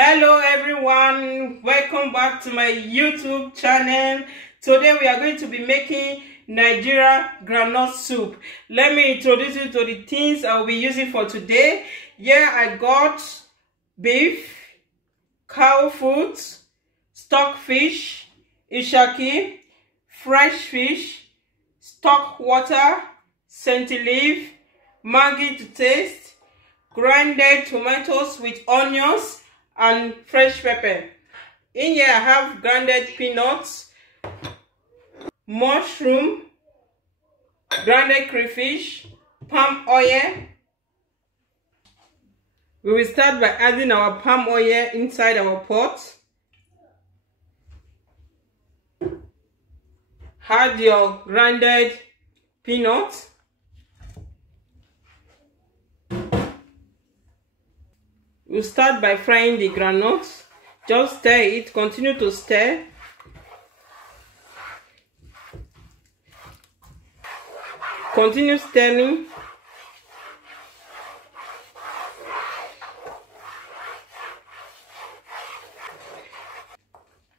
Hello everyone, welcome back to my YouTube channel. Today we are going to be making Nigeria groundnut soup. Let me introduce you to the things I will be using for today. Here I got beef, cow foot, stockfish, ishaki, fresh fish, stock water, scented leaf, Maggi to taste, grinded tomatoes with onions and fresh pepper. In here I have grounded peanuts, mushroom, grounded crayfish, palm oil. We will start by adding our palm oil inside our pot. Add your grounded peanuts. We'll start by frying the groundnuts. Just stir it, continue to stir. Continue stirring.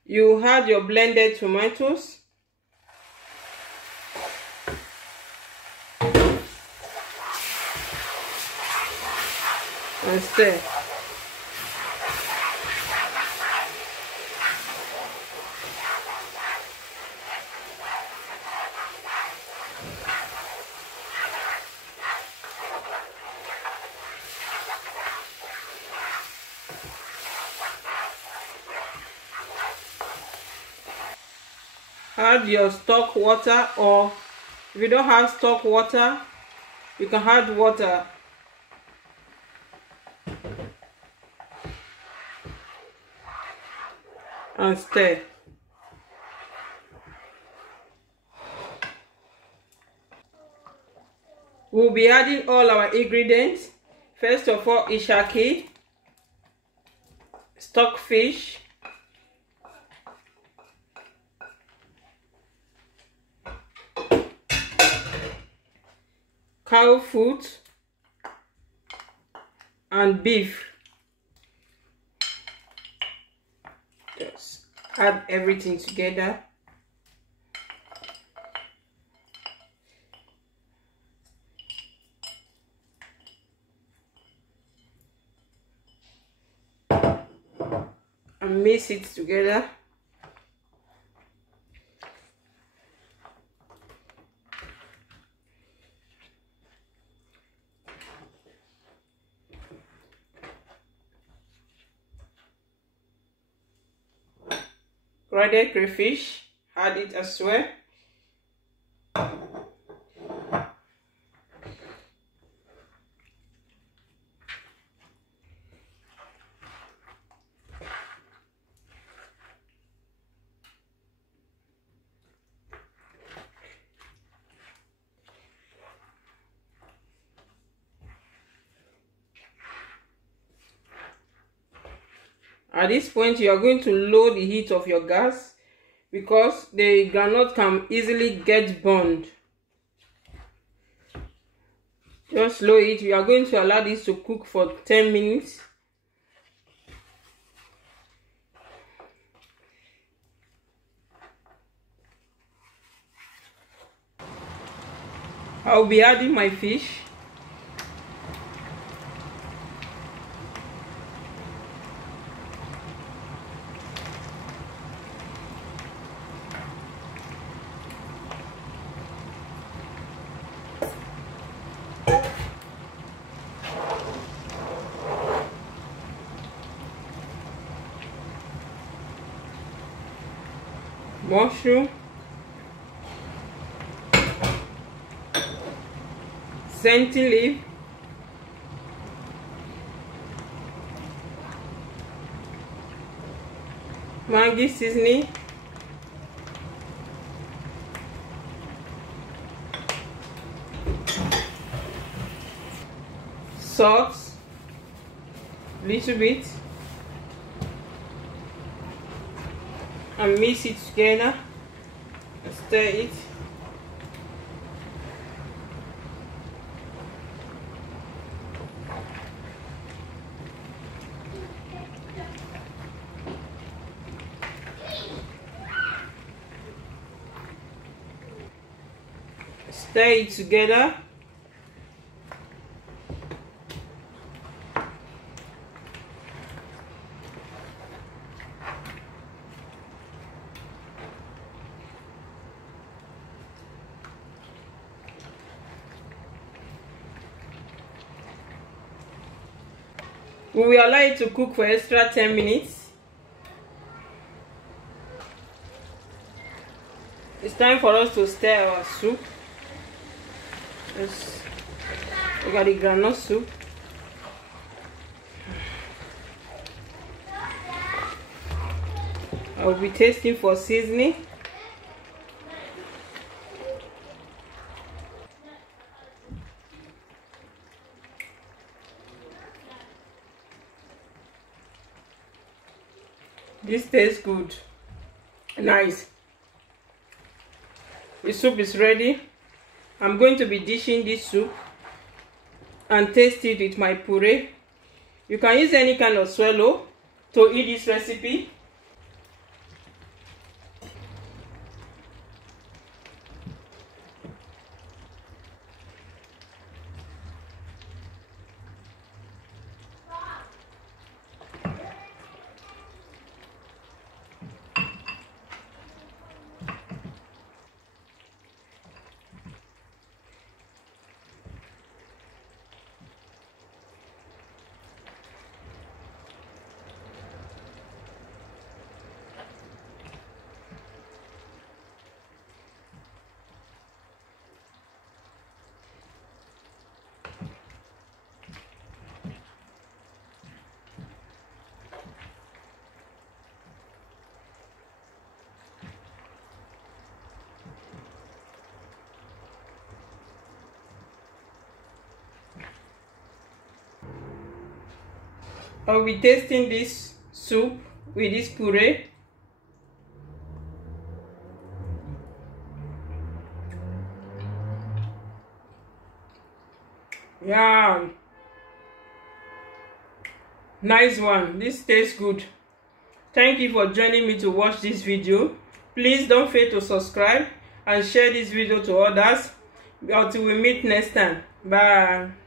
You add your blended tomatoes. And stir. Add your stock water, or if you don't have stock water, you can add water. And stir. We'll be adding all our ingredients. First of all, ishaki, stockfish, cow foot, and beef. Just add everything together. And mix it together. Grounded crayfish, add it as well. At this point, you are going to lower the heat of your gas because the groundnut can easily get burned. Just lower it. You are going to allow this to cook for 10 minutes. I'll be adding my fish. Mushroom, scented leaf, Maggi seasoning, salt, little bit, and mix it together and stir it. Stir it together. We will allow it to cook for extra 10 minutes. It's time for us to stir our soup. Let's look at the groundnut soup. I will be tasting for seasoning. This tastes good. Nice. The soup is ready. I'm going to be dishing this soup and taste it with my puree. You can use any kind of swallow to eat this recipe. I'll be tasting this soup with this puree. Yeah, nice one. This tastes good. Thank you for joining me to watch this video. Please don't fail to subscribe and share this video to others. Until we meet next time. Bye.